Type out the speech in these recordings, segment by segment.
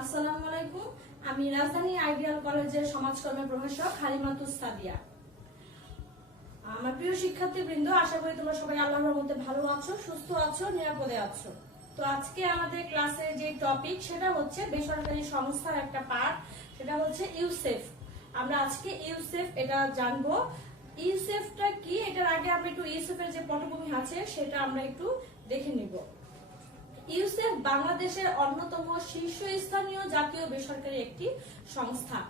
আসসালামু আলাইকুম। আমি রাজধানী আইডিয়াল কলেজের সমাজকর্মের প্রফেসর হালিমাতুস সাদিয়া। আমার প্রিয় শিক্ষার্থীবৃন্দ, আশা করি তোমরা সবাই আল্লাহর রহমতে ভালো আছো, সুস্থ আছো, নিরাপদে আছো। তো আজকে আমাদের ক্লাসে যে টপিক সেটা হচ্ছে বেসরকারি সংস্থার একটা পার্ট, সেটা হচ্ছে ইউসেফ। আমরা আজকে ইউসেফ এটা জানবো। ইউসেফটা কি, এটার আগে আমরা একটু ইউসেফের যে পটভূমি আছে সেটা আমরা একটু দেখে নিব। ইউসেফ বাংলাদেশের অন্যতম শীর্ষস্থানীয় জাতীয় বেসরকারি একটি সংস্থা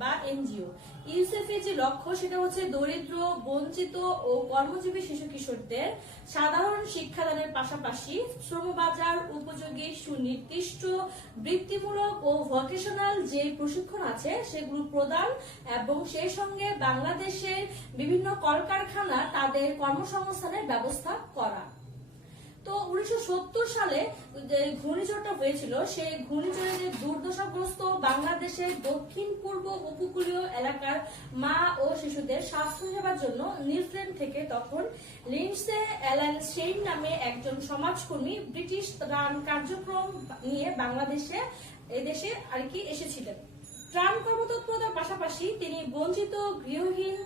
বা এনজিও। ইউসেফের যে লক্ষ্য সেটা হচ্ছে দরিদ্র, বঞ্চিত ও কর্মজীবী শিশু কিশোরদের সাধারণ শিক্ষাদানের পাশাপাশি শ্রমবাজার উপযোগী সুনির্দিষ্ট বৃত্তিমূলক ও ভোকেশনাল যে প্রশিক্ষণ আছে সেগুলো প্রদান এবং সেই সঙ্গে বাংলাদেশের বিভিন্ন কলকারখানা তাদের কর্মসংস্থানের ব্যবস্থা করা। তো 1970 সালে যে ঘূর্ণিঝড়টা হয়েছিল, সেই ঘূর্ণিঝড়ে যে দুর্দশাগ্রস্ত বাংলাদেশের দক্ষিণ পূর্ব উপকূলীয় এলাকার মা ও শিশুদের স্বাস্থ্য সেবার জন্য নিউজিল্যান্ড থেকে তখন লিন্ডসে অ্যালান সেইন নামে একজন সমাজকর্মী ব্রিটিশ ত্রাণ কার্যক্রম নিয়ে এদেশে আর কি এসেছিলেন। ত্রাণ কর্মতৎপরতার পাশাপাশি তিনি বঞ্চিত, গৃহহীন,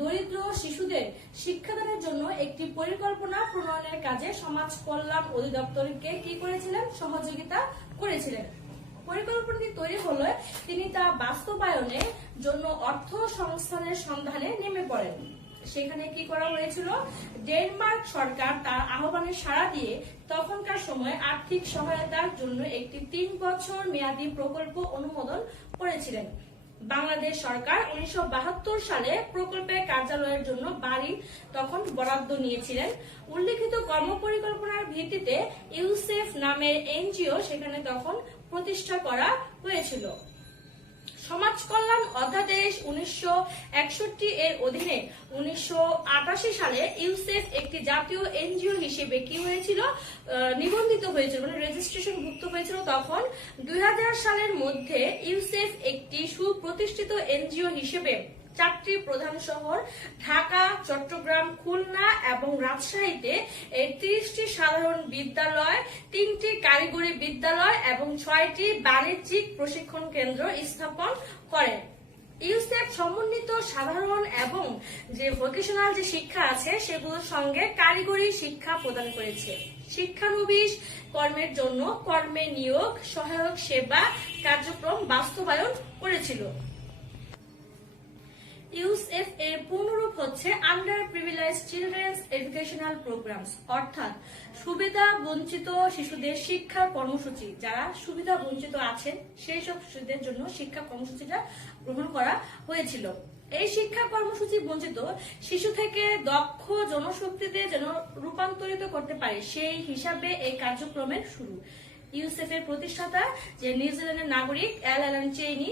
দরিদ্র শিশুদের শিক্ষাদানের জন্য একটি পরিকল্পনা প্রণয়নের কাজে সমাজ কল্যাণ অধিদপ্তরকে কি করেছিলেন, সহযোগিতা করেছিলেন। পরিকল্পনাটি তৈরি হলে তিনি তা বাস্তবায়নের জন্য অর্থ সংস্থানের সন্ধানে নেমে পড়েন। সেখানে কি করা হয়েছিল, ডেনমার্ক সরকার তার আহ্বানে সাড়া দিয়ে তখনকার সময় আর্থিক সহায়তার জন্য একটি 3 বছর মেয়াদী প্রকল্প অনুমোদন করেছিলেন। বাংলাদেশ সরকার 1972 সালে প্রকল্পের কার্যালয়ের জন্য বাড়ি তখন বরাদ্দ নিয়েছিলেন। উল্লেখিত কর্মপরিকল্পনার ভিত্তিতে ইউসেফ নামের এনজিও সেখানে তখন প্রতিষ্ঠা করা হয়েছিল। সমাজ কল্যাণ অধ্যাদেশ 1961 এর অধীনে 1988 সালে ইউসেফ একটি জাতীয় এনজিও হিসেবে কি হয়েছিল, নিবন্ধিত হয়েছিল, মানে রেজিস্ট্রেশন ভুক্ত হয়েছিল। তখন 2000 সালের মধ্যে ইউসেফ একটি সুপ্রতিষ্ঠিত এনজিও হিসেবে 4টি প্রধান শহর ঢাকা, চট্টগ্রাম, খুলনা এবং রাজশাহীতে 30টি সাধারণ বিদ্যালয়, 3টি কারিগরি বিদ্যালয় এবং 6টি বাণিজ্যিক প্রশিক্ষণ কেন্দ্র স্থাপন করে। ইউসেফ সমন্বিত সাধারণ এবং যে ভোকেশনাল যে শিক্ষা আছে সেগুলোর সঙ্গে কারিগরি শিক্ষা প্রদান করেছে। শিক্ষানবিশ কর্মের জন্য কর্মে নিয়োগ, সহায়ক সেবা কার্যক্রম বাস্তবায়ন করেছিল। ইউসেফ এর পূর্ণরূপ হচ্ছে under privilege children's educational programs, অর্থাৎ সুবিধা বঞ্চিত শিশুদের শিক্ষা কর্মসূচি। যারা সুবিধা বঞ্চিত আছেন সেই সব শিশুদের জন্য শিক্ষা কর্মসূচিটা গ্রহণ করা হয়েছিল। এই শিক্ষা কর্মসূচি বঞ্চিত শিশু থেকে দক্ষ জনশক্তিতে যেন রূপান্তরিত করতে পারে সেই হিসাবে এই কার্যক্রমের শুরু। ইউসেফের প্রতিষ্ঠাতা যে নিউজিল্যান্ডের নাগরিক অ্যালান চেইনি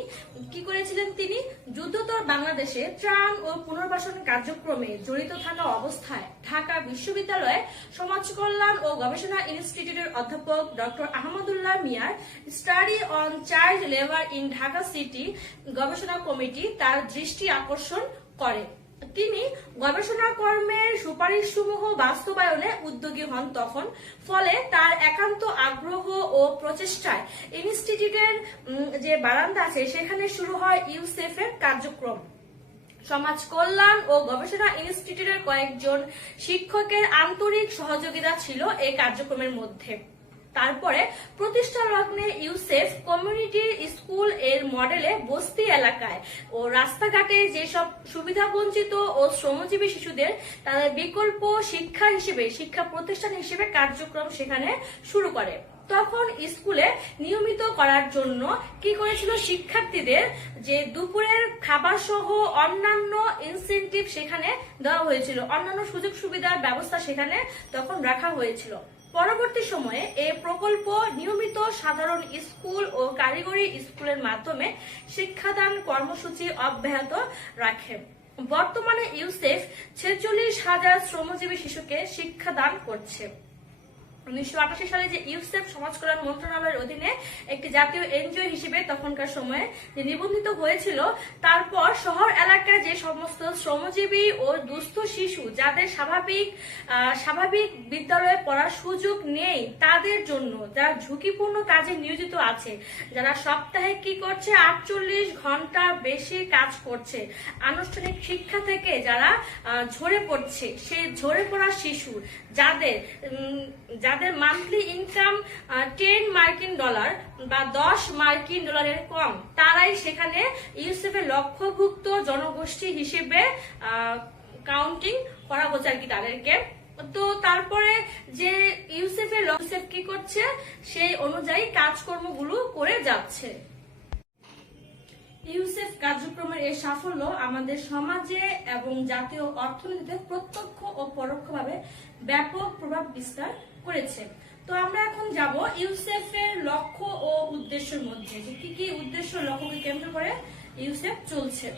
কি করেছিলেন, তিনি যুদ্ধোত্তর বাংলাদেশে ত্রাণ ও পুনর্বাসন কার্যক্রমে জড়িত থাকা অবস্থায় ঢাকা বিশ্ববিদ্যালয়ে সমাজ কল্যাণ ও গবেষণা ইনস্টিটিউটের অধ্যাপক ডক্টর আহমদুল্লাহ মিয়ার study on child labour in Dhaka city গবেষণা কমিটি তার দৃষ্টি আকর্ষণ করে। তিনি গবেষণা কর্মের সুপারিশসমূহ বাস্তবায়নে উদ্যোগী হন তখন। ফলে তার একান্ত আগ্রহ ও প্রচেষ্টায় ইনস্টিটিউটের যে বারান্দা আছে সেখানে শুরু হয় ইউসেফের কার্যক্রম। সমাজ কল্যাণ ও গবেষণা ইনস্টিটিউটের কয়েকজন শিক্ষকের আন্তরিক সহযোগিতা ছিল এই কার্যক্রমের মধ্যে। তারপরে প্রতিষ্ঠা লগ্নে ইউসেফ কমিউনিটি স্কুল এর মডেলে বস্তি এলাকায় ও রাস্তাঘাটে যেসব সুবিধা বঞ্চিত ও শ্রমজীবী শিশুদের তাদের বিকল্প শিক্ষা প্রতিষ্ঠান হিসেবে কার্যক্রম সেখানে শুরু করে। তখন স্কুলে নিয়মিত করার জন্য কি করেছিল, শিক্ষার্থীদের যে দুপুরের খাবার সহ অন্যান্য ইনসেনটিভ সেখানে দেওয়া হয়েছিল, অন্যান্য সুযোগ সুবিধার ব্যবস্থা সেখানে তখন রাখা হয়েছিল। পরবর্তী সময়ে এই প্রকল্প নিয়মিত সাধারণ স্কুল ও কারিগরি স্কুলের মাধ্যমে শিক্ষাদান কর্মসূচি অব্যাহত রাখে। বর্তমানে ইউসেফ 46,000 শ্রমজীবী শিশুকে শিক্ষাদান করছে। 1988 সালে যে ইউসেফ সমাজ কল্যাণ মন্ত্রণালয়ের অধীনে একটি জাতীয় এনজিও হিসেবে তখনকার সময়ে যে নিবন্ধিত হয়েছিল, তারপর শহর এলাকায় যে সমস্ত শ্রমজীবী ও দুস্থ শিশু যাদের স্বাভাবিক বিদ্যালয়ে পড়ার সুযোগ নেই, তাদের জন্য যারা ঝুঁকিপূর্ণ কাজে নিয়োজিত আছে, যারা সপ্তাহে কি করছে 48 ঘন্টা বেশি কাজ করছে, আনুষ্ঠানিক শিক্ষা থেকে যারা ঝরে পড়ছে, সেই ঝরে পড়া শিশু যাদের মান্থলি ইনকাম 10 মার্কিন ডলার বা 10 মার্কিন ডলারের কম, তারাই সেখানে ইউসেফের লক্ষ্যভুক্ত জনগোষ্ঠী হিসেবে কাউন্টিং করা হচ্ছে আর কি তাদেরকে। তো তারপরে যে ইউসেফ কি করছে, সেই অনুযায়ী কাজকর্মগুলো করে যাচ্ছে। ইউসেফ কার্যক্রমের এই সাফল্য আমাদের সমাজে এবং জাতীয় অর্থনীতিতে প্রত্যক্ষ ও পরোক্ষভাবে ব্যাপক প্রভাব বিস্তার করেছে। তো আমরা এখন যাব ইউসেফের লক্ষ্য ও উদ্দেশ্যের মধ্যে, যে কি কি উদ্দেশ্য লক্ষ্যকে কেন্দ্র করে ইউসেফ চলছে।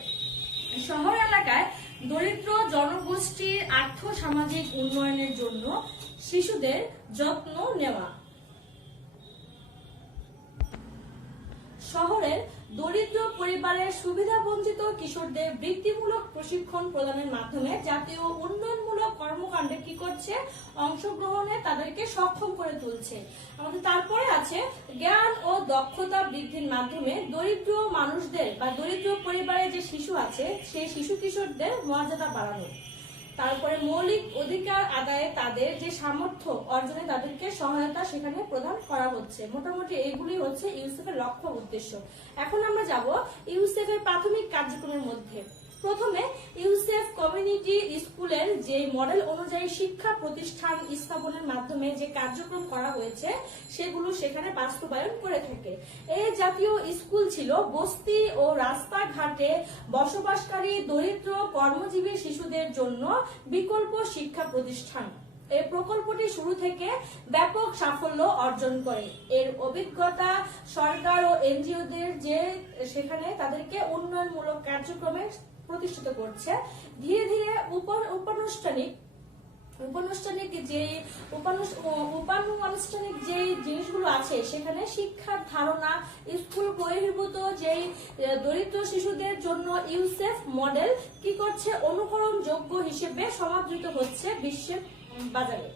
শহর এলাকায় দরিদ্র জনগোষ্ঠীর আর্থ সামাজিক উন্নয়নের জন্য শিশুদের যত্ন নেওয়া। শহরের দরিদ্র পরিবারের সুবিধাবঞ্চিত কিশোরদের বৃত্তিমূলক প্রশিক্ষণ প্রদানের মাধ্যমে জাতীয় উন্নয়নমূলক কর্মকাণ্ডে কি করছে, অংশগ্রহণে তাদেরকে সক্ষম করে তুলছে। আমাদের তারপরে আছে জ্ঞান ও দক্ষতা বৃদ্ধির মাধ্যমে দরিদ্র মানুষদের বা দরিদ্র পরিবারের যে শিশু আছে, সেই শিশু কিশোরদের মর্যাদা বাড়ানো। তারপরে মৌলিক অধিকার আদায়ে তাদের যে সামর্থ্য অর্জনে তাদেরকে সহায়তা সেখানে প্রদান করা হচ্ছে। মোটামুটি এইগুলি হচ্ছে ইউসেফের লক্ষ্য উদ্দেশ্য। এখন আমরা যাব ইউসেফের প্রাথমিক কার্যক্রমের মধ্যে। প্রথমে ইউসেফ কমিউনিটি স্কুলের যে মডেল অনুযায়ী শিক্ষা প্রতিষ্ঠান স্থাপনের মাধ্যমে যে কার্যক্রম করা হয়েছে, সেগুলো সেখানে বাস্তবায়ন করে থাকে। এই জাতীয় স্কুল ছিল বস্তি ও রাস্তাঘাটে বসবাসকারী দরিদ্র কর্মজীবী শিশুদের জন্য বিকল্প শিক্ষা প্রতিষ্ঠান। এই প্রকল্পটি শুরু থেকে ব্যাপক সাফল্য অর্জন করে। এর অভিজ্ঞতা সরকার ও এনজিওদের যে সেখানে তাদেরকে উন্নয়নমূলক কার্যক্রমে প্রতিষ্ঠিত করছে। ধীরে ধীরে উপানুষ্ঠানিক যে জিনিসগুলো আছে, সেখানে শিক্ষার ধারণা স্কুল বহির্ভূত যে দরিদ্র শিশুদের জন্য ইউসেফ মডেল কি করছে, অনুকরণযোগ্য হিসেবে সমাদৃত হচ্ছে বিশ্বের বাজারে।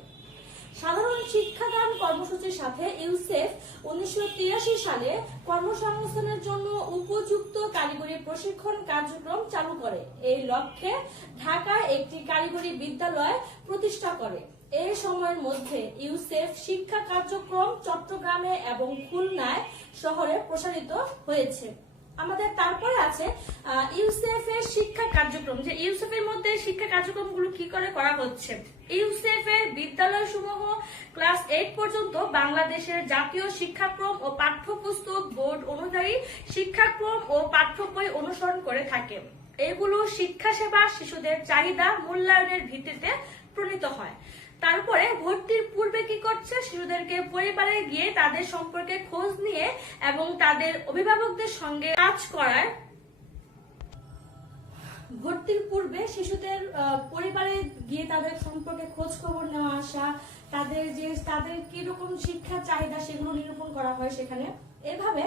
সাধারণ শিক্ষাদান কর্মসূচির সাথে ইউসেফ 1983 সালে কর্মসংস্থানের জন্য উপযুক্ত কারিগরি প্রশিক্ষণ কার্যক্রম চালু করে। এই লক্ষ্যে ঢাকায় একটি কারিগরি বিদ্যালয় প্রতিষ্ঠা করে। এই সময়ের মধ্যে ইউসেফ শিক্ষা কার্যক্রম চট্টগ্রামে এবং খুলনায় শহরে প্রসারিত হয়েছে। আমাদের তারপরে আছে ইউসেফের শিক্ষা কার্যক্রম, যে ইউসেফের মধ্যে শিক্ষা কার্যক্রমগুলো কি করে করা হচ্ছে। ইউসেফের বিদ্যালয় সমূহ ক্লাস 8 পর্যন্ত বাংলাদেশের জাতীয় শিক্ষাক্রম ও পাঠ্যপুস্তক বোর্ড অনুযায়ী শিক্ষাক্রম ও পাঠ্য বই অনুসরণ করে থাকে। এগুলো শিক্ষা সেবা শিশুদের চাহিদা মূল্যায়নের ভিত্তিতে প্রণীত হয়। তারপরে ভর্তির পূর্বে কি করছে, শিশুদেরকে পরিবারে গিয়ে তাদের সম্পর্কে খোঁজ নিয়ে এবং তাদের অভিভাবকদের সঙ্গে কাজ করায়। ভর্তির পূর্বে শিশুদের পরিবারে গিয়ে তাদের সম্পর্কে খোঁজ খবর নেওয়া আসা, তাদের কিরকম শিক্ষার চাহিদা সেগুলো নিরূপণ করা হয় সেখানে। এভাবে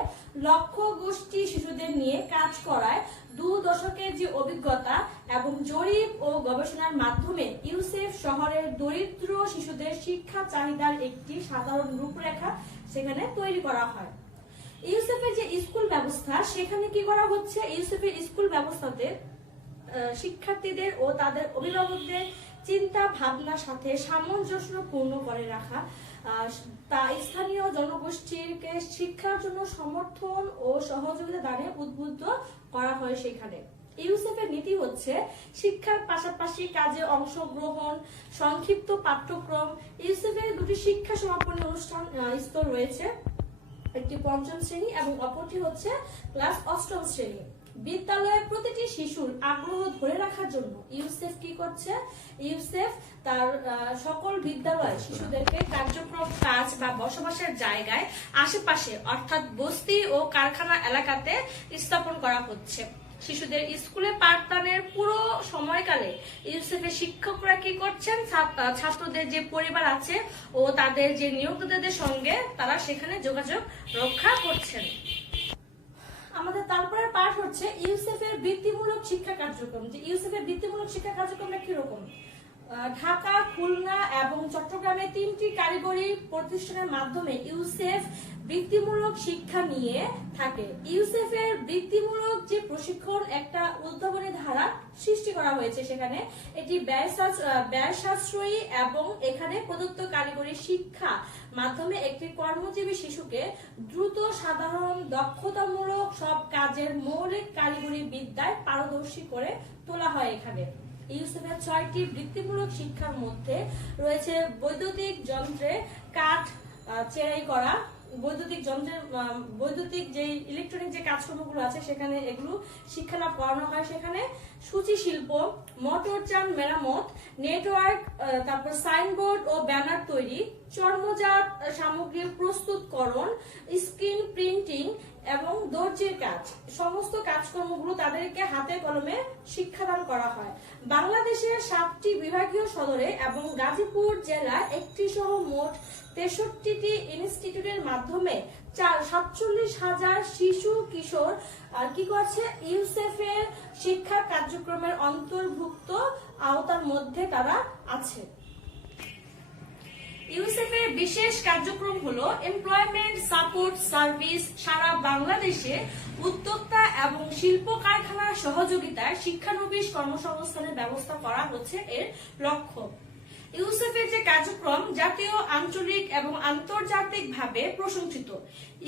লক্ষ্য গোষ্ঠী শিশুদের নিয়ে কাজ করায় 2 দশকের যে অভিজ্ঞতা এবং জরিপ ও গবেষণার মাধ্যমে ইউসেফ শহরের দরিদ্র শিশুদের শিক্ষা চাহিদার একটি সাধারণ রূপরেখা সেখানে তৈরি করা হয়। ইউসেফের যে স্কুল ব্যবস্থা, সেখানে কি করা হচ্ছে, ইউসেফের স্কুল ব্যবস্থাতে শিক্ষার্থীদের ও তাদের অভিভাবকদের চিন্তা ভাবনার সাথে সামঞ্জস্যপূর্ণ করে রাখা, তা স্থানীয় জনগোষ্ঠীকে শিক্ষার জন্য সমর্থন ও সহযোগিতা দানে উদ্বুদ্ধ করা হয়। সেখানে ইউসেফের নীতি হচ্ছে শিক্ষার পাশাপাশি কাজে অংশগ্রহণ, সংক্ষিপ্ত পাঠ্যক্রম। ইউসেফের 2টি শিক্ষা সমাপনী অনুষ্ঠান স্তর রয়েছে, একটি 5ম শ্রেণী এবং অপরটি হচ্ছে ক্লাস 8ম শ্রেণী। বিদ্যালয়ে প্রতিটি শিশুর আগ্রহ ধরে রাখার জন্য ইউসেফ কি করছে, ইউসেফ তার সকল বিদ্যালয় শিশুদেরকে কার্যক্রম কাজ বা বসবাসের জায়গায় আশেপাশে অর্থাৎ বস্তি ও কারখানা এলাকাতে স্থাপন করা হচ্ছে। শিশুদের স্কুলে পাঠদানের পুরো সময়কালে ইউসেফের শিক্ষকরা কি করছেন, ছাত্রদের যে পরিবার আছে ও তাদের যে নিয়োগদাতাদের সঙ্গে তারা সেখানে যোগাযোগ রক্ষা করছেন। আমাদের তারপরে পাঠ হচ্ছে ইউসেফের বৃত্তিমূলক শিক্ষা কার্যক্রম। যে ইউসেফের বৃত্তিমূলক শিক্ষা কার্যক্রমটা কিরকম? ঢাকা, খুলনা এবং চট্টগ্রামে 3টি কারিগরি প্রতিষ্ঠানের মাধ্যমে ইউসেফ বৃত্তিমূলক শিক্ষা নিয়ে থাকে। ইউসেফের বৃত্তিমূলক যে প্রশিক্ষণ একটা উদ্ভাবনী ধারা সৃষ্টি করা হয়েছে সেখানে, এটি ব্যয় সাশ্রয়ী এবং এখানে প্রদত্ত কারিগরি শিক্ষা মাধ্যমে একটি কর্মজীবী শিশুকে দ্রুত সাধারণ দক্ষতামূলক সব কাজের মৌলিক কারিগরি বিদ্যায় পারদর্শী করে তোলা হয়। এখানে ইউসেফের 6টি বৃত্তিমূলক শিক্ষার মধ্যে রয়েছে বৈদ্যুতিক যন্ত্রে কাঠ চেরাই করা, বৈদ্যুতিক যে ইলেকট্রনিক যে কাজকর্মগুলো আছে সেখানে এগুলো শিক্ষা লাভ করানো হয়। সেখানে সূচি শিল্প, মোটরযান মেরামত, নেটওয়ার্ক, তারপর সাইনবোর্ড ও ব্যানার তৈরি, চর্মজাত সামগ্রী প্রস্তুতকরণ, স্ক্রিন প্রিন্টিং এবং দর্জির কাজ, সমস্ত কাজকর্মগুলো তাদেরকে হাতে কলমে শিক্ষাদান করা হয়। বাংলাদেশের 7টি বিভাগীয় সদরে এবং গাজীপুর জেলা একটি সহ মোট 63টি ইনস্টিটিউটের মাধ্যমে 47,000 শিশু কিশোর কি করছে, ইউসেফের শিক্ষা কার্যক্রমের অন্তর্ভুক্ত আওতার মধ্যে তারা আছে। ইউসেফের বিশেষ কার্যক্রম হলো এমপ্লয়মেন্ট সাপোর্ট সার্ভিস। সারা বাংলাদেশে উদ্যোক্তা এবং শিল্প কারখানার সহযোগিতায় শিক্ষানবিশ কর্মসংস্থানের ব্যবস্থা করা হচ্ছে এর লক্ষ্য। ইউসেফের যে কার্যক্রম জাতীয়, আঞ্চলিক এবং আন্তর্জাতিকভাবে প্রশংসিত।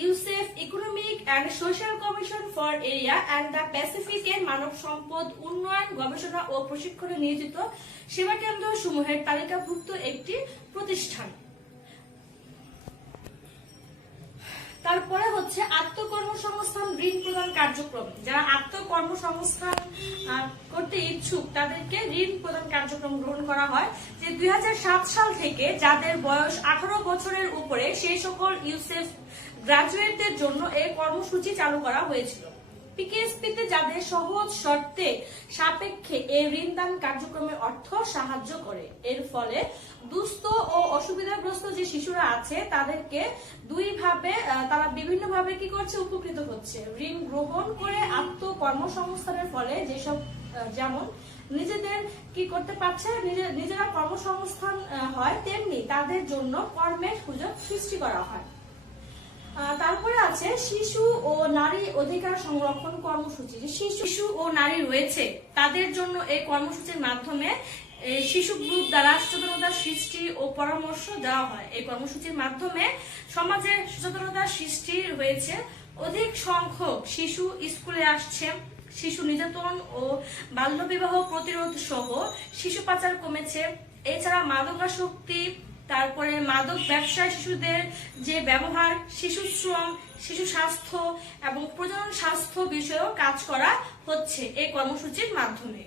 ইউসেফ economic and social commission for area and the Pacific এর মানব সম্পদ উন্নয়ন, গবেষণা ও প্রশিক্ষণে নিয়োজিত সেবা কেন্দ্র সমূহের তালিকাভুক্ত একটি প্রতিষ্ঠান। তারপরে হচ্ছে আত্মকর্মসংস্থান ঋণ প্রদান কার্যক্রম। যারা আত্মকর্মসংস্থান করতে ইচ্ছুক তাদেরকে ঋণ প্রদান কার্যক্রম গ্রহণ করা হয়। যে 2007 সাল থেকে যাদের বয়স 18 বছরের উপরে সেই সকল ইউসেফ গ্রাজুয়েটদের জন্য এই কর্মসূচি চালু করা হয়েছিল। পিকেএসপিতে যাদের সহজ শর্তে সাপেক্ষে এই ঋণদান কার্যক্রমের অর্থ সাহায্য করে। এর ফলে দুস্থ ও অসুবিধাগ্রস্ত যে শিশুরা আছে তাদেরকে তারা বিভিন্ন ভাবে কি করছে, উপকৃত হচ্ছে। ঋণ গ্রহণ করে আত্মকর্মসংস্থানের ফলে যেসব যেমন নিজেদের কি করতে পারছে, নিজেরা কর্মসংস্থান হয়, তেমনি তাদের জন্য কর্মের সুযোগ সৃষ্টি করা হয়। তারপরে আছে শিশু ও নারী অধিকার সংরক্ষণ কর্মসূচি। যে শিশু ও নারী রয়েছে তাদের জন্য এই কর্মসূচির মাধ্যমে শিশু গ্রুপ দ্বারা সচেতনতা সৃষ্টি ও পরামর্শ দেওয়া হয়। এই কর্মসূচির মাধ্যমে সমাজে সচেতনতা সৃষ্টি হয়েছে। অধিক সংখ্যক শিশু স্কুলে আসছে। শিশু নির্যাতন ও বাল্যবিবাহ প্রতিরোধ সহ শিশু পাচার কমেছে। এছাড়া মাদকাসক্তি, তারপরে মাদক ব্যবসায় শিশুদের যে ব্যবহার, শিশু শ্রম, শিশু স্বাস্থ্য এবং প্রজনন স্বাস্থ্য বিষয়েও কাজ করা হচ্ছে এই কর্মসূচির মাধ্যমে।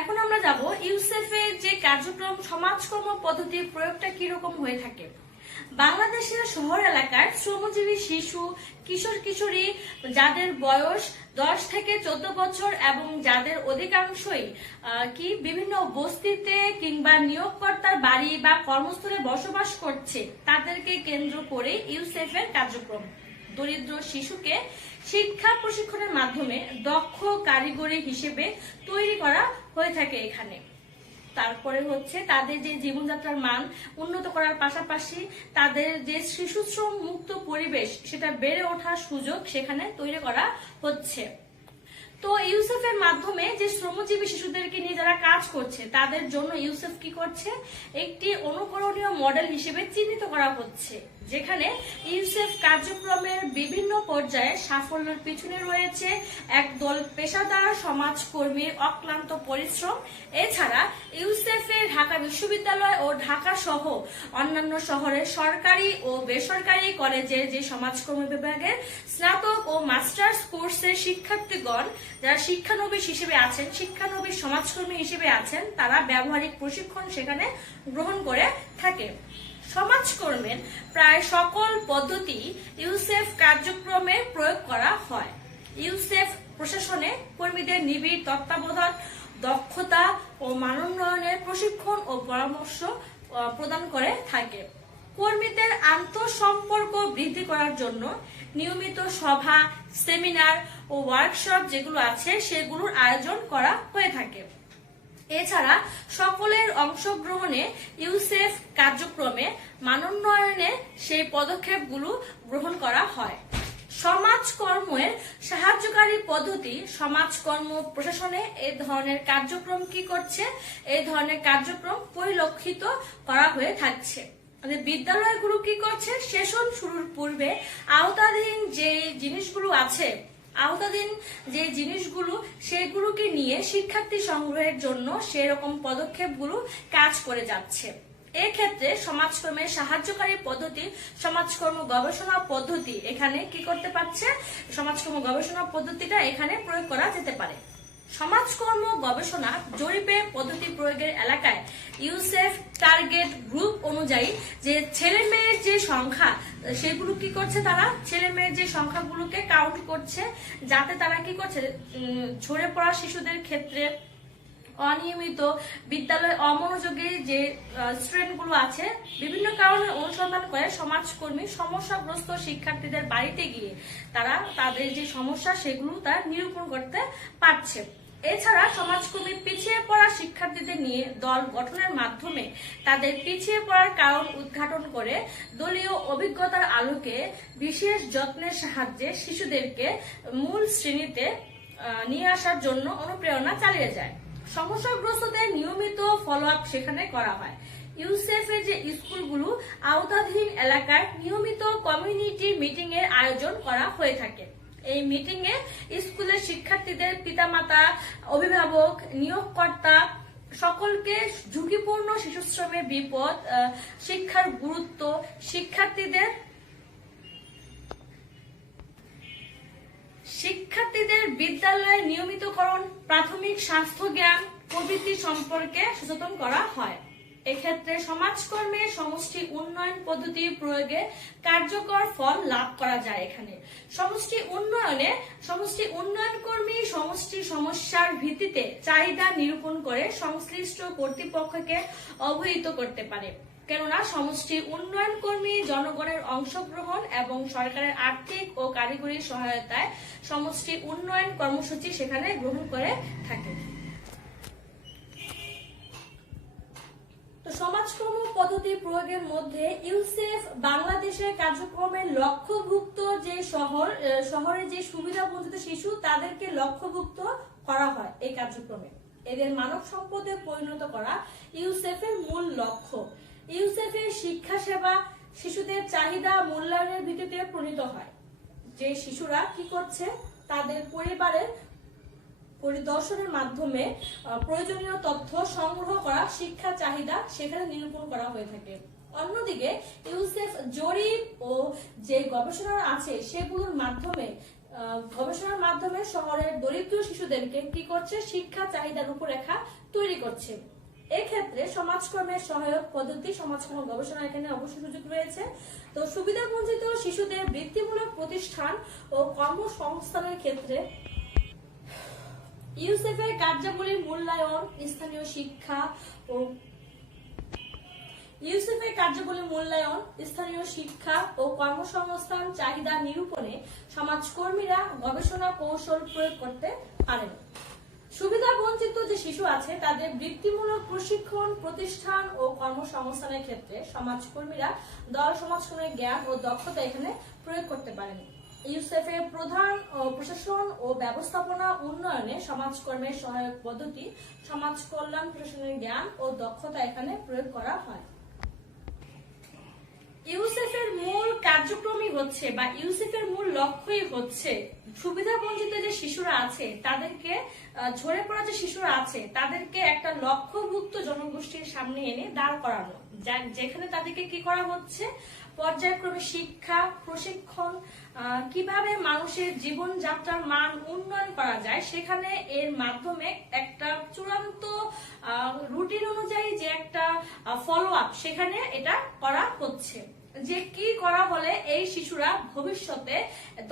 এখন আমরা যাব ইউসেফের যে কার্যক্রম সমাজকর্ম পদ্ধতির প্রয়োগটা কিরকম হয়ে থাকে। বাংলাদেশের শহর এলাকার শ্রমজীবী শিশু, কিশোর কিশোরী যাদের বয়স 10 থেকে 14 বছর এবং যাদের অধিকাংশই বিভিন্ন বস্তিতে কিংবা নিয়োগকর্তার বাড়ি বা কর্মস্থলে বসবাস করছে তাদেরকে কেন্দ্র করে ইউসেফের কার্যক্রম। দরিদ্র শিশুকে শিক্ষা প্রশিক্ষণের মাধ্যমে দক্ষ কারিগরি হিসেবে তৈরি করা হয়ে থাকে এখানে। তারপরে হচ্ছে তাদের যে জীবনযাত্রার মান উন্নত করার পাশাপাশি তাদের যে শিশু শ্রম মুক্ত পরিবেশ সেটা বেড়ে ওঠার সুযোগ সেখানে তৈরি করা হচ্ছে। তো ইউসেফের মাধ্যমে যে শ্রমজীবী শিশুদেরকে নিয়ে যারা কাজ করছে তাদের জন্য ইউসেফ কি করছে, একটি অনুকরণীয় মডেল হিসেবে চিহ্নিত করা হচ্ছে, যেখানে ইউসেফ কার্যক্রমের বিভিন্ন পর্যায়ে সাফল্যের পিছনে রয়েছে একদল পেশাদার সমাজকর্মীর অক্লান্ত পরিশ্রম। এছাড়া ইউসেফের ঢাকা বিশ্ববিদ্যালয় ও ঢাকা সহ অন্যান্য শহরের সরকারি ও বেসরকারি কলেজের যে সমাজকর্মী বিভাগের স্নাতক ও মাস্টার্স কোর্সের শিক্ষার্থীগণ যারা শিক্ষানবিশ হিসেবে আছেন, শিক্ষানবিশ সমাজকর্মী হিসেবে আছেন, তারা ব্যবহারিক প্রশিক্ষণ সেখানে গ্রহণ করে থাকে। সমাজকর্মের প্রায় সকল পদ্ধতি ইউসেফ কার্যক্রমে প্রয়োগ করা হয়। ইউসেফ প্রশাসনে কর্মীদের নিবিড় তত্ত্বাবধান, দক্ষতা ও মানোন্নয়নের প্রশিক্ষণ ও পরামর্শ প্রদান করে থাকে। কর্মীদের আন্তঃসম্পর্ক বৃদ্ধি করার জন্য নিয়মিত সভা, সেমিনার ও ওয়ার্কশপ যেগুলো আছে সেগুলোর আয়োজন করা হয়ে থাকে। এছাড়া সকলের অংশগ্রহণে ইউসেফ কার্যক্রমে মানোন্নয়নে সেই পদক্ষেপগুলো গ্রহণ করা হয়। সমাজকর্মের সাহায্যকারী পদ্ধতি, সমাজকর্ম প্রশাসনে এই ধরনের কার্যক্রম কি করছে, এই ধরনের কার্যক্রম পরিলক্ষিত করা হয়ে থাকছে। আমাদের বিদ্যালয়গুলো কি করছে, সেশন শুরুর পূর্বে আওতাধীন যে জিনিসগুলো আছে, সেগুলোকে নিয়ে শিক্ষার্থী সংগ্রহের জন্য সেরকম পদক্ষেপগুলো কাজ করে যাচ্ছে। এক্ষেত্রে সমাজকর্মের সাহায্যকারী পদ্ধতি, সমাজকর্ম গবেষণা পদ্ধতি এখানে কি করতে পারছে, সমাজকর্ম গবেষণা পদ্ধতিটা এখানে প্রয়োগ করা যেতে পারে। সমাজকর্ম গবেষণা জরিপে পদ্ধতি প্রয়োগের এলাকায় ইউসেফ টার্গেট গ্রুপ অনুযায়ী যে ছেলে মেয়ের যে সংখ্যা সেগুলো কি করছে, তারা ছেলে মেয়ের যে সংখ্যাগুলোকে কাউন্ট করছে, যাতে তারা কি করছে, ঝরে পড়া শিশুদের ক্ষেত্রে, অনিয়মিত বিদ্যালয় অমনোযোগী যে স্টুডেন্ট গুলো আছে, বিভিন্ন কারণে অনুসন্ধান করে সমাজকর্মী সমস্যাগ্রস্ত শিক্ষার্থীদের বাড়িতে গিয়ে তারা তাদের যে সমস্যা সেগুলো তারা নিরূপণ করতে পারছে। এছাড়া সমাজকর্মী পিছিয়ে পড়া শিক্ষার্থীদের নিয়ে দল গঠনের মাধ্যমে তাদের পিছিয়ে পড়ার কারণ উদ্ঘাটন করে দলীয় অভিজ্ঞতার আলোকে বিশেষ যত্নের সাহায্যে শিশুদেরকে মূল শ্রেণীতে নিয়ে আসার জন্য অনুপ্রেরণা চালিয়ে যায়। সমস্যাগ্রস্তদের নিয়মিত ফলো আপ সেখানে করা হয়। ইউসেফের যে স্কুলগুলো আওতাধীন এলাকায় নিয়মিত কমিউনিটি মিটিং এর আয়োজন করা হয়ে থাকে। এই মিটিং এ স্কুলের শিক্ষার্থীদের পিতামাতা, অভিভাবক, নিয়োগকর্তা সকলকে ঝুঁকিপূর্ণ শিশুশ্রমের বিপদ, শিক্ষার গুরুত্ব, শিক্ষার্থীদের বিদ্যালয়ে নিয়মিতকরণ, প্রাথমিক স্বাস্থ্য জ্ঞান প্রভৃতি সম্পর্কে সচেতন করা হয়। এক্ষেত্রে সমাজকর্মের সমষ্টি উন্নয়ন পদ্ধতি প্রয়োগে কার্যকর ফল লাভ করা যায়। এখানে সমষ্টি উন্নয়ন কর্মী সমষ্টি সমস্যার ভিত্তিতে চাহিদা নিরূপণ করে সংশ্লিষ্ট কর্তৃপক্ষকে অবহিত করতে পারে। কেননা সমষ্টি উন্নয়ন কর্মী জনগণের অংশগ্রহণ এবং সরকারের আর্থিক ও কারিগরি সহায়তায় সমষ্টি উন্নয়ন কর্মসূচি সেখানে গ্রহণ করে থাকে। তো সমাজকর্ম পদ্ধতি প্রয়োগের মধ্যে ইউসেফ বাংলাদেশের কার্যক্রমের লক্ষ্যভুক্ত যে শহরে যে সুবিধা বঞ্চিত শিশু তাদেরকে লক্ষ্যভুক্ত করা হয়। এই কার্যক্রমে এদের মানব সম্পদে পরিণত করা ইউসেফের মূল লক্ষ্য। ইউসেফের শিক্ষা সেবা শিশুদের চাহিদা মূল্যায়নের ভিত্তিতে প্রণীত হয়। যে শিশুরা কি করছে, তাদের পরিবারের পরিদর্শনের মাধ্যমে প্রয়োজনীয় তথ্য সংগ্রহ করা, শিক্ষা চাহিদা সেখানে নিরূপণ করা হয়ে থাকে। অন্যদিকে ইউসেফ জরিপ ও যে গবেষণা আছে সেগুলোর মাধ্যমে শহরের দরিদ্র শিশুদেরকে কি করছে, শিক্ষা চাহিদার রূপরেখা তৈরি করছে। এক্ষেত্রে সমাজকর্মের সহায়ক পদ্ধতি, সমাজকর্ম গবেষণা এখানে অবশ্যই সুযোগ রয়েছে। তো সুবিধা বঞ্চিত শিশুদের বৃত্তিমূলক প্রতিষ্ঠান ও কর্মসংস্থানের ক্ষেত্রে ইউসেফের কার্যাবলীর মূল্যায়ন, স্থানীয় শিক্ষা ও কর্মসংস্থান চাহিদা নিরূপণে সমাজকর্মীরা গবেষণা কৌশল প্রয়োগ করতে পারেন। সুবিধা বঞ্চিত যে শিশু আছে তাদের বৃত্তিমূলক প্রশিক্ষণ প্রতিষ্ঠান ও কর্মসংস্থানের ক্ষেত্রে সমাজকর্মীরা দল সমাজকর্মের জ্ঞান ও দক্ষতা এখানে প্রয়োগ করতে পারেন। ইউসেফের প্রধান প্রশাসন ও ব্যবস্থাপনা উন্নয়নে সমাজকর্মের সহায়ক পদ্ধতি, সমাজ কল্যাণ প্রশাসনের জ্ঞান ও দক্ষতা এখানে প্রয়োগ করা হয়। ইউসেফের মূল কার্যক্রমই হচ্ছে বা ইউসেফের মূল লক্ষ্যই হচ্ছে সুবিধা বঞ্চিত যে শিশুরা আছে তাদেরকে, ঝরে পড়া যে শিশুরা আছে তাদেরকে একটা লক্ষ্যভুক্ত জনগোষ্ঠীর সামনে এনে দাঁড় করানো, যেখানে তাদেরকে কি করা হচ্ছে, পর্যায়ক্রমে শিক্ষা, প্রশিক্ষণ, কিভাবে মানুষের জীবনযাত্রার মান উন্নয়ন করা যায় সেখানে এর মাধ্যমে একটা চূড়ান্ত রুটিন অনুযায়ী যে একটা ফলো আপ সেখানে এটা করা হচ্ছে। যে কি করা হলে এই শিশুরা ভবিষ্যতে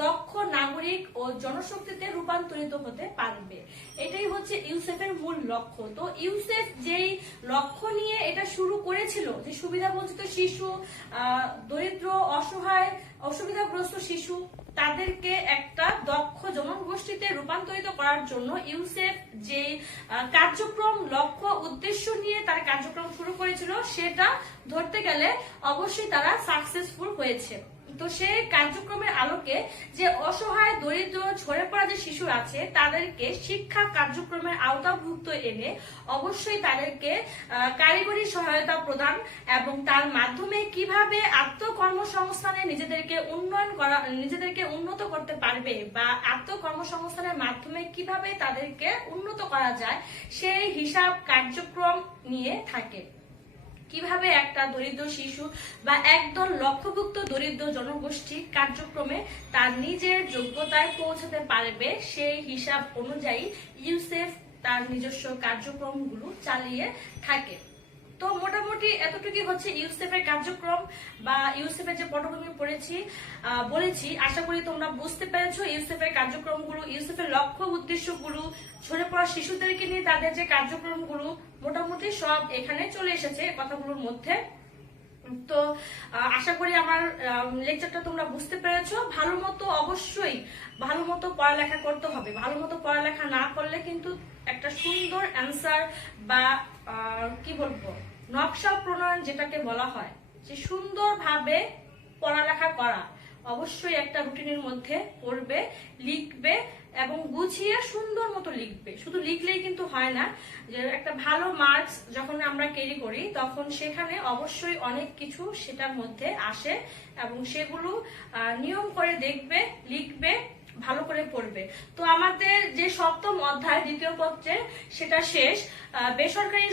দক্ষ নাগরিক ও জনশক্তিতে রূপান্তরিত হতে পারবে। এটাই হচ্ছে ইউসেফের মূল লক্ষ্য। তো ইউসেফ যেই লক্ষ্য নিয়ে এটা শুরু করেছিল, যে সুবিধাবঞ্চিত শিশু, দরিদ্র, অসহায়, অসুবিধাগ্রস্ত শিশু, তাদেরকে একটা দক্ষ জনগোষ্ঠীতে রূপান্তরিত করার জন্য ইউসেফ যে কার্যক্রম, লক্ষ্য, উদ্দেশ্য নিয়ে তার কার্যক্রম শুরু করেছিল, সেটা ধরতে গেলে অবশ্যই তারা সাকসেসফুল হয়েছে। তো সেই কার্যক্রমের আলোকে যে অসহায়, দরিদ্র, ঝরে পড়া যে শিশু আছে, তাদেরকে শিক্ষা কার্যক্রমের আওতাভুক্ত এনে অবশ্যই তাদেরকে কারিগরি সহায়তা প্রদান এবং তার মাধ্যমে কিভাবে আত্মকর্মসংস্থানে নিজেদেরকে উন্নত করতে পারবে বা আত্মকর্মসংস্থানের মাধ্যমে কিভাবে তাদেরকে উন্নত করা যায়, সেই হিসাব কার্যক্রম নিয়ে থাকে। কিভাবে একটা দরিদ্র শিশু বা একদল লক্ষ্যভুক্ত দরিদ্র জনগোষ্ঠী কার্যক্রমে তার নিজের যোগ্যতায় পৌঁছাতে পারবে, সেই হিসাব অনুযায়ী ইউসেফ তার নিজস্ব কার্যক্রমগুলো চালিয়ে থাকে। তো মোটামুটি এতটুকুই হচ্ছে ইউসেফের কার্যক্রম বা ইউসেফের যে পটভূমি বলেছি। আশা করি তোমরা বুঝতে পেরেছো ইউসেফের কার্যক্রমগুলো, ইউসেফের লক্ষ্য উদ্দেশ্যগুলো, ঝরে পড়া শিশুদেরকে নিয়ে তাদের যে কার্যক্রমগুলো, মোটামুটি সব এখানে চলে এসেছে কথাগুলোর মধ্যে। তো আশা করি আমার লেকচারটা তোমরা বুঝতে পেরেছো। অবশ্যই ভালো মতো পড়ালেখা করতে হবে। ভালো মতো পড়ালেখা না করলে কিন্তু একটা সুন্দর অ্যান্সার বা কি বলবো, নকশা প্রণয়ন যেটাকে বলা হয়, যে সুন্দরভাবে পড়ালেখা করা, অবশ্যই একটা রুটিনের মধ্যে পড়বে, লিখবে এবং বুঝিয়ে সুন্দর মতো লিখবে। শুধু লিখলেই কিন্তু হয় না, যে একটা ভালো মার্কস যখন আমরা ক্যারি করি তখন সেখানে অবশ্যই অনেক কিছু সেটার মধ্যে আসে এবং সেগুলো নিয়ম করে দেখবে, লিখবে, ভালো করে পড়বে। তো আমাদের যে সপ্তম অধ্যায় দ্বিতীয় পত্রে সেটা শেষ। বেসরকারি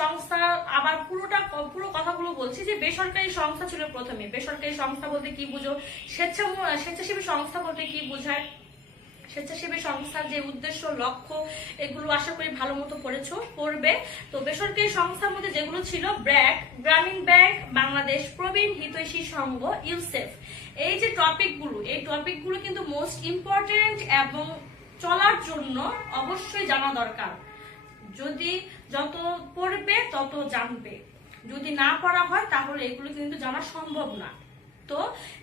সংস্থা আবার পুরো কথাগুলো বলছি, যে বেসরকারি সংস্থা ছিল প্রথমে। বেসরকারি সংস্থা বলতে কি বুঝো, স্বেচ্ছাসেবী সংস্থা বলতে কি বোঝায়, স্বেচ্ছাসেবী সংস্থার যে উদ্দেশ্য, লক্ষ্য, এগুলো আশা করি ভালো মতো পড়বে। তো বেসরকারি সংস্থার মধ্যে যেগুলো ছিল, ব্র্যাক, গ্রামীণ ব্যাংক, বাংলাদেশ প্রবীণ হিতৈষী সংঘ, ইউসেফ। এই যে টপিকগুলো কিন্তু মোস্ট ইম্পর্টেন্ট এবং চলার জন্য অবশ্যই জানা দরকার। যত পড়বে তত জানবে, যদি না পড়া হয় তাহলে এগুলো কিন্তু জানা সম্ভব না। তো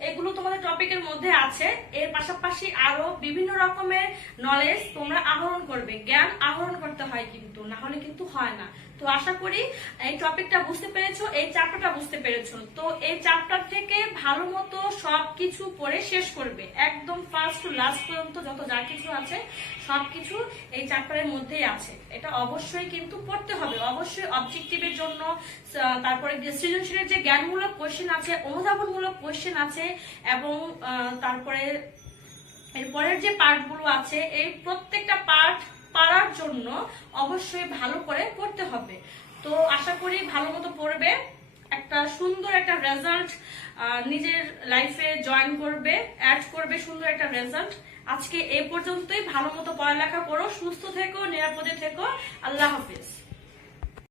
এগুলো তোমাদের টপিকের মধ্যে আছে। এর পাশাপাশি আরো বিভিন্ন রকমের নলেজ তোমরা আহরণ করবে, জ্ঞান আহরণ করতে হয়, কিন্তু না হলে কিন্তু হয় না। তো আশা করি এই টপিকটা বুঝতে পেরেছো, এই চ্যাপ্টারটা বুঝতে পেরেছো। তো এই চ্যাপ্টার থেকে ভালো মতো সবকিছু পড়ে শেষ করবে, একদম ফার্স্ট টু লাস্ট পর্যন্ত যত যা কিছু আছে সবকিছু এই চ্যাপ্টারের মধ্যেই আছে। এটা অবশ্যই কিন্তু পড়তে হবে, অবশ্যই অবজেক্টিভের জন্য। তারপরে সৃজনশীলের যে জ্ঞানমূলক কোশ্চেন আছে, অনুধাবনমূলক কোশ্চেন আছে, এবং তারপরে এরপরের যে পার্টগুলো আছে, এই প্রত্যেকটা পার্ট পারার জন্য অবশ্যই ভালো করে পড়তে হবে। তো আশা করি ভালো মতো পড়বে, একটা সুন্দর একটা রেজাল্ট নিজের লাইফে জয়েন করবে, অ্যাড করবে সুন্দর একটা রেজাল্ট। আজকে এই পর্যন্তই। ভালো মতো পড়ালেখা করো, সুস্থ থেকো, নিরাপদে থেকো। আল্লাহ হাফিজ।